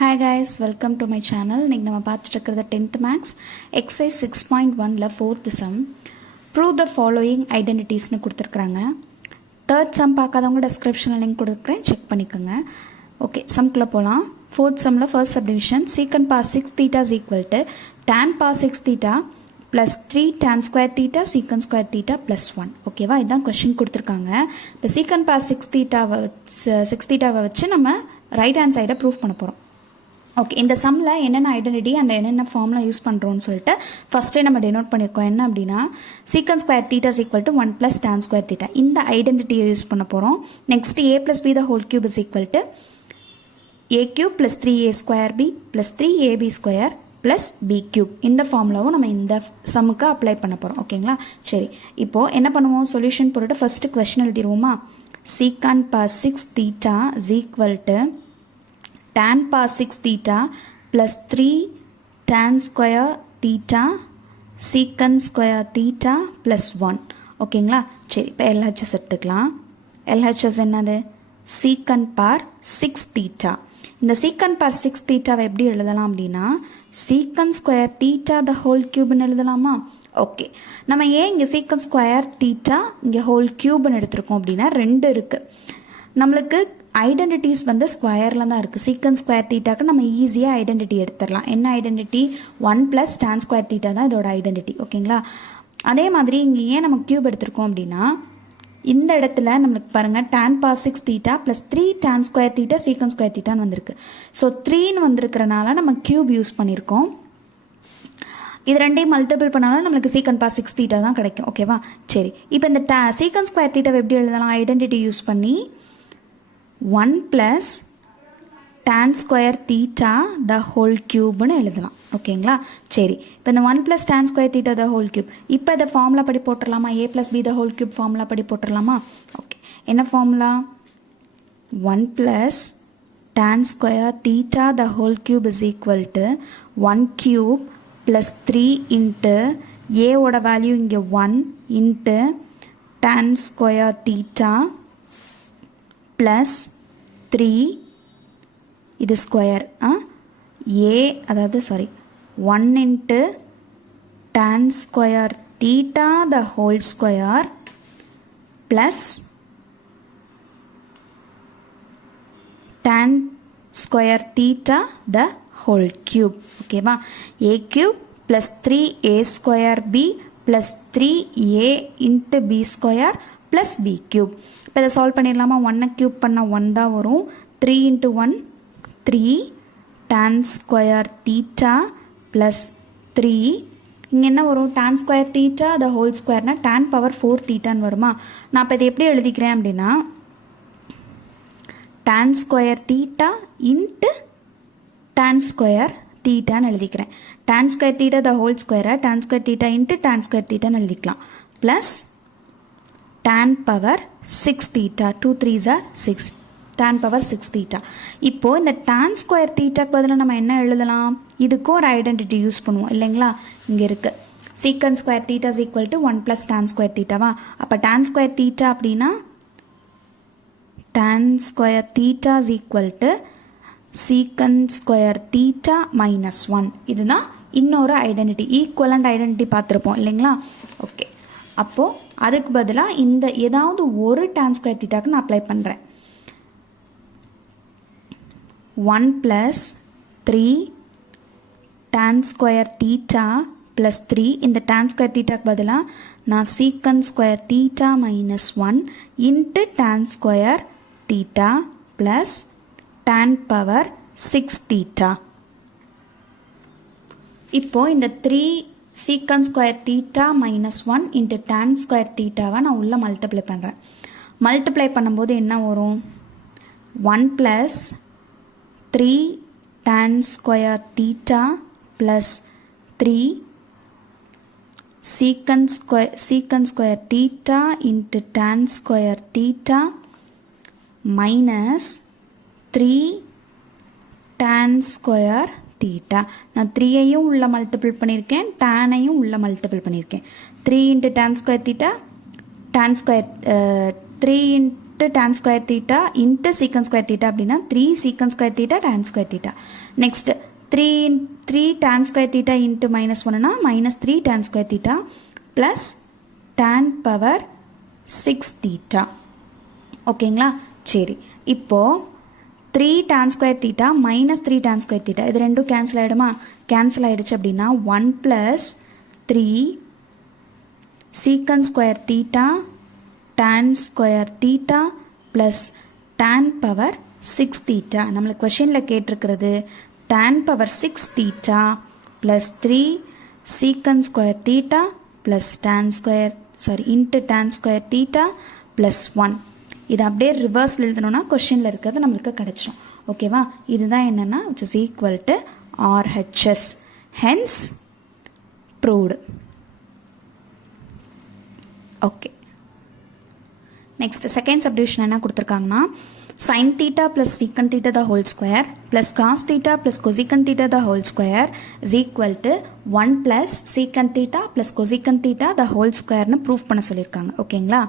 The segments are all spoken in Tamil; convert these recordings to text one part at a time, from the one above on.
Hi guys, welcome to my channel. இன்னைக்கு நம்ம பார்த்துட்டு இருக்கிறது 10th Maths exercise 6.1ல 4th sum prove the following identitiesனு கொடுத்துருக்காங்க. 3rd sum பார்க்காதவங்க descriptionல லிங்க் கொடுத்துருக்கேன், செக் பண்ணிக்கோங்க. ஓகே, சம்குள்ள போகலாம். 4th sumல first subdivision secant cos 6 theta is equal to tan cos 6 theta plus 3 tan square theta secant square theta plus 1. ஓகேவா, இதுதான் கொஸ்டின் கொடுத்துருக்காங்க. இப்போ secant cos 6 theta வச்சு நம்ம ரைட் ஹேண்ட் சைடை ப்ரூவ் பண்ண போகிறோம். ஓகே, இந்த சம்மில் என்னென்ன ஐடென்டிட்டி அண்ட் என்னென்ன ஃபார்ம்லாம் யூஸ் பண்ணுறோன்னு சொல்லிட்டு ஃபஸ்ட்டே நம்ம டெனோட் பண்ணியிருக்கோம். என்ன அப்படின்னா சீக்கன் square theta is equal to 1 + tan square theta, இந்த ஐடென்டிட்டியை யூஸ் பண்ண போகிறோம். Next a + b the whole cube is equal to a³ + 3a² b + 3ab² + b³ இந்த ஃபார்முலாவும் நம்ம இந்த சம்முக்கு அப்ளை பண்ண போகிறோம். ஓகேங்களா, சரி. இப்போது என்ன பண்ணுவோம், சொல்யூஷன் போட்டுட்டு ஃபஸ்ட்டு கொஸ்டின் எழுதிடுவோமா. சீக்கன் cos 6 theta is equal to tan cos 6 theta plus 3 tan square theta secant square theta plus 1. ஓகேங்களா, சரி. இப்போ LHS எடுத்துக்கலாம். LHS என்னது, secant par 6 theta. இந்த secant par 6 theta எப்படி எழுதலாம் அப்படின்னா secant square theta the whole cubeன்னு எழுதலாமா. ஓகே, நம்ம ஏன் இங்கே secant square theta இங்கே whole cubeன்னு எடுத்திருக்கோம் அப்படின்னா ரெண்டு இருக்குது. நம்மளுக்கு ஐடென்டிட்டிஸ் வந்து ஸ்கொயரில் தான் இருக்குது. சீக்கன் ஸ்கொயர் தீட்டாக்கு நம்ம ஈஸியாக ஐடென்டிட்டி எடுத்துடலாம். என்ன ஐடென்டிட்டி, 1 + tan ஸ்கொயர் தீட்டா தான் இதோட ஐடென்டிட்டி. ஓகேங்களா, அதே மாதிரி இங்கே ஏன் நம்ம கியூப் எடுத்திருக்கோம் அப்படின்னா இந்த இடத்துல நம்மளுக்கு பாருங்கள் tan cos 6 theta plus 3 tan square theta secant square தீட்டான்னு வந்திருக்கு. ஸோ 3ன்னு வந்திருக்கிறனால நம்ம கியூப் யூஸ் பண்ணியிருக்கோம். இது ரெண்டையும் மல்டிபிள் பண்ணாலும் நம்மளுக்கு சீக்கன் cos 6 theta தான் கிடைக்கும். ஓகேவா, சரி. இப்போ இந்த சீக்கன் ஸ்கொயர் தீட்டாவை எப்படி எழுதலாம், ஐடென்டிட்டி யூஸ் பண்ணி 1 + tan square theta the whole கியூப்னு எழுதலாம். ஓகேங்களா, சரி. இப்போ இந்த 1 + tan square theta the whole cube, இப்போ இதை ஃபார்முலா படி போட்டுடலாமா, a + b the whole cube formula படி போட்டுடலாமா. ஓகே, என்ன formula, 1 + tan square theta the whole cube is equal to 1³ + 3 into ஏவோட வேல்யூ இங்கே 1 into tan square theta plus 3 இது ஸ்கொயர் அதாவது 1 into tan square theta the whole square plus tan square theta the whole cube. ஓகேவா, a³ + 3a² b + 3a into b² plus b³. இப்போ இதை சால்வ் பண்ணிடலாமா. 1 கியூப் பண்ணால் 1 தான் வரும். 3 into 1 3 tan square theta plus 3 இங்கே என்ன வரும், tan square theta the whole ஸ்கொயர்னா tan பவர் 4 தீட்டான்னு வருமா. நான் இப்போ இதை எப்படி எழுதிக்கிறேன் அப்படின்னா tan square theta into tan square தீட்டான்னு எழுதிக்கிறேன். tan square theta the whole ஸ்கொயரை tan square theta into tan square தீட்டான்னு எழுதிக்கலாம். Plus tan power 6 theta 2 3s are 6 tan power 6 theta. இப்போ இந்த tan ஸ்கொயர் தீட்டாக்கு பதிலாக நம்ம என்ன எழுதலாம், இதுக்கும் ஒரு ஐடென்டிட்டி யூஸ் பண்ணுவோம் இல்லைங்களா. இங்கே இருக்குது secant square theta is equal to 1 + tan square தீட்டாவா. அப்போ tan ஸ்கொயர் தீட்டா அப்படின்னா tan square theta is equal to secant square theta -1. இதுதான் இன்னொரு ஐடென்டிட்டி, ஈக்குவலண்ட் ஐடென்டிட்டி பார்த்துருப்போம் இல்லைங்களா. ஓகே, அப்போது அதுக்கு பதிலாக இந்த ஏதாவது ஒரு tan ஸ்கொயர் தீட்டாக்கு நான் அப்ளை பண்ணுறேன். 1 + 3 tan ஸ்கொயர் தீட்டா ப்ளஸ் 3 இந்த tan ஸ்கொயர் தீட்டாக்கு பதிலாக நான் சீக்கன் square theta -1 into tan square theta plus tan power 6 theta. இப்போது இந்த 3 சீக்கன் square theta -1 into tan square தீட்டாவை நான் உள்ளே மல்டிப்ளை பண்ணுறேன். மல்டிப்ளை பண்ணும்போது என்ன வரும், 1 + 3 tan ஸ்கொயர் தீட்டா ப்ளஸ் 3 சீக்கன் square theta into tan square theta minus 3 tan square theta. நான் 3ஐயும் உள்ள மல்டிபிள் பண்ணியிருக்கேன், டேனையும் உள்ள மல்டிபிள் பண்ணியிருக்கேன். 3 into tan square theta tan square 3 tan square theta into secant square theta அப்படின்னா 3 secant square theta tan square theta. Next 3 tan square theta into minus 1னா minus 3 tan square theta plus tan power 6 theta. ஓகேங்களா? சரி, இப்போ 3 tan square theta minus 3 tan square theta இது ரெண்டும் கேன்சல் ஆகிடுமா? கேன்சல் ஆகிடுச்சு அப்படின்னா 1 plus 3 secant square theta tan square theta plus tan power 6 theta. நம்மளுக்கு கொஷினில் கேட்டிருக்கிறது tan power 6 theta plus 3 secant square theta plus into tan square theta plus 1. இது அப்படியே ரிவர்ஸில் எழுதணும்னா கொஷினில் இருக்கிறது நம்மளுக்கு கிடைச்சிடும். ஓகேவா? இதுதான் என்னென்னா which is equal to RHS. Hence proved. Okay, next second subdivision என்ன கொடுத்துருக்காங்கன்னா sin theta plus secant theta the whole square plus cos theta plus cosecant theta the whole square is equal to 1 plus secant theta plus cosecant theta the whole square னு ப்ரூஃப் பண்ண சொல்லியிருக்காங்க. ஓகேங்களா?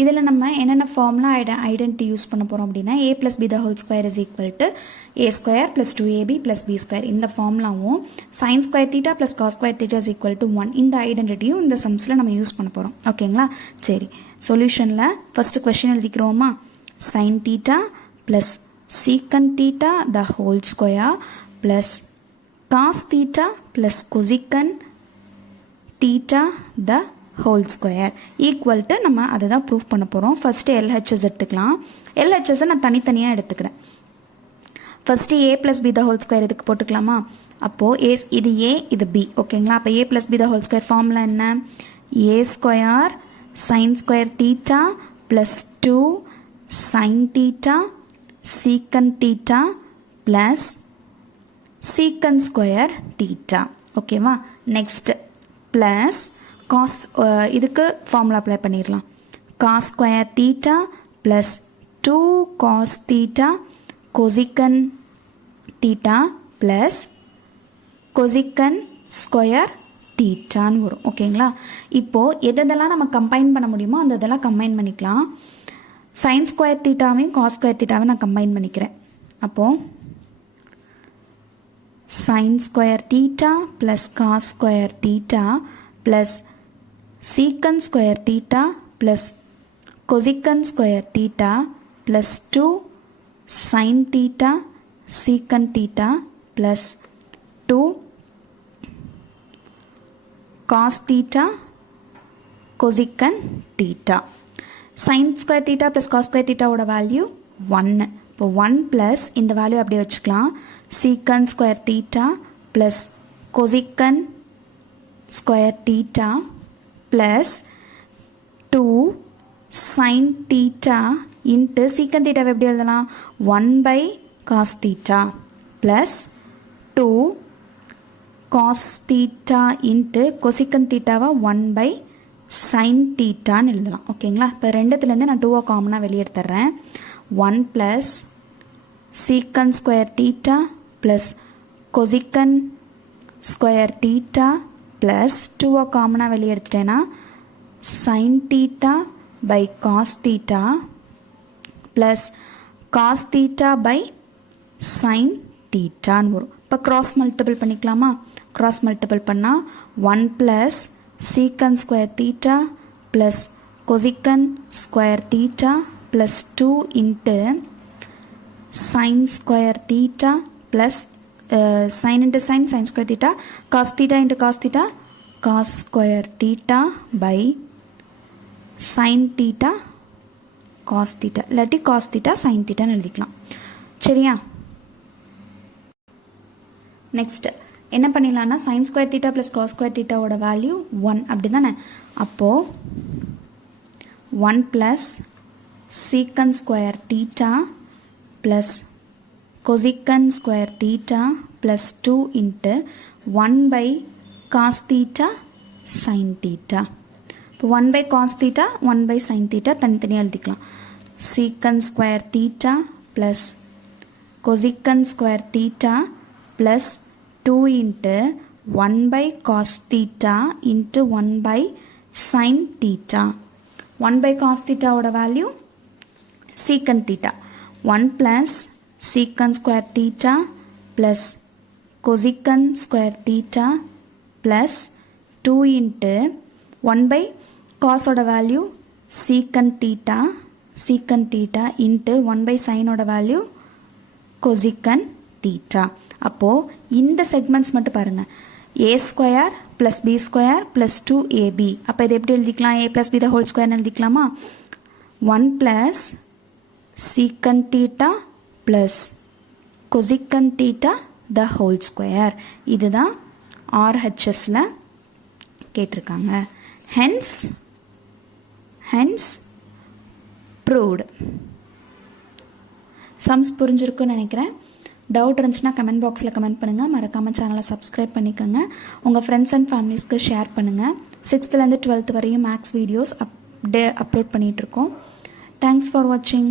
இதில் நம்ம என்னென்ன ஃபார்முலா ஐடென்டிட்டி யூஸ் பண்ண போகிறோம் அப்படின்னா a plus b the whole square is equal to a square plus 2ab plus b square. இந்த ஃபார்முலாவும் sin square theta plus cos square theta is equal to 1 இந்த ஐடென்டிட்டியும் இந்த சம்ஸில் நம்ம யூஸ் பண்ண போகிறோம். ஓகேங்களா? சரி, சொல்யூஷனில் ஃபஸ்ட்டு கொஷின் எழுதிக்கிறோமா? sin theta plus secant theta the whole square plus cos theta plus cosecant theta the whole square equal to நம்ம அதை தான் ப்ரூஃப் பண்ண போகிறோம். ஃபஸ்ட்டு LHS எடுத்துக்கலாம். LHS நான் தனித்தனியாக எடுத்துக்கிறேன். First a plus b the whole square இதுக்கு போட்டுக்கலாமா? அப்போது இது a இது b. ஓகேங்களா? அப்போ a plus b the whole square formula என்ன? a square sin square theta plus 2 sin theta secant theta plus secant square theta. ஓகேவா? நெக்ஸ்ட் ப்ளஸ் cos இதுக்கு ஃபார்முலா அப்ளை பண்ணிடலாம். cos square theta plus 2 cos theta cosecant theta plus cosecant square thetaன்னு வரும். ஓகேங்களா? இப்போது எதெல்லாம் நம்ம கம்பைன் பண்ண முடியுமோ அந்த இதெல்லாம் கம்பைன் பண்ணிக்கலாம். sin square thetaவையும் cos square thetaவையும் நான் கம்பைன் பண்ணிக்கிறேன். அப்போது sin square theta plus cos square theta plus secant square theta plus cosecant square theta plus 2 sin theta secant theta plus 2 cos theta cosecant theta. sin square theta plus cos square theta ஓட வேல்யூ 1. இப்போ 1 plus இந்த வேல்யூ அப்படியே வச்சுக்கலாம். secant square theta plus cosecant square theta plus 2 sin theta into secant theta எப்படி எழுதலாம்? 1 by cos theta plus 2 cos theta into cosecant theta 1 by sin theta ன்னு எழுதலாம். ஓகேங்களா? இப்போ ரெண்டுத்துலேருந்து நான் 2 காமனாக வெளியே எடுத்துறேன். 1 plus secant square theta plus cosecant square theta plus 2 காமனாக வெளியே எடுத்துட்டேன்னா sin theta by cos theta plus cos theta by sin thetaன்னு வரும். இப்போ cross multiple பண்ணிக்கலாமா? cross multiple பண்ணால் 1 plus secant square theta plus cosecant square theta plus 2 into sin square theta plus sin into sin square theta cos theta into cos theta cos square theta by sin theta cos theta இல்லாட்டி cos theta sin theta எழுதிக்கலாம். சரியா? நெக்ஸ்ட் என்ன பண்ணிடலாம்னா sin square theta plus cos square theta ஓட வேல்யூ 1 அப்படி தானே? அப்போது 1 plus secant square theta plus cosecant square theta plus 2 into 1 by cos theta sin theta. இப்போ 1 by cos theta 1 by sin theta தனித்தனியாக எழுதிக்கலாம். secant square theta plus cosecant square theta plus 2 into 1 by cos theta into 1 by sin theta 1 by cos theta ஓட value secant theta. 1 plus secant square theta plus cosecant square theta plus 2 into 1 by cos ஓட value secant theta into 1 by sin ஓட வேல்யூ cosecant theta. அப்போ இந்த செக்மெண்ட்ஸ் மட்டும் பாருங்க. a square plus b square plus 2ab. அப்போ இது எப்படி எழுதிக்கலாம்? a plus b the whole square எழுதிக்கலாமா? 1 plus secant theta plus cosecant theta the whole square. இதுதான் RHSல கேட்டிருக்காங்க. Hence proved. சம்ஸ் புரிஞ்சிருக்குன்னு நினைக்கிறேன். டவுட் இருந்துச்சுன்னா கமெண்ட் பாக்ஸில் கமெண்ட் பண்ணுங்கள். மறக்காமல் சேனலை சப்ஸ்கிரைப் பண்ணிக்கோங்க. உங்கள் ஃப்ரெண்ட்ஸ் அண்ட் ஃபேமிலிஸ்க்கு ஷேர் பண்ணுங்கள். 6th-லேருந்து 12th வரையும் மேக்ஸ் வீடியோஸ் அப்லோட் பண்ணிகிட்ருக்கோம். தேங்க்ஸ் ஃபார் வாட்சிங்.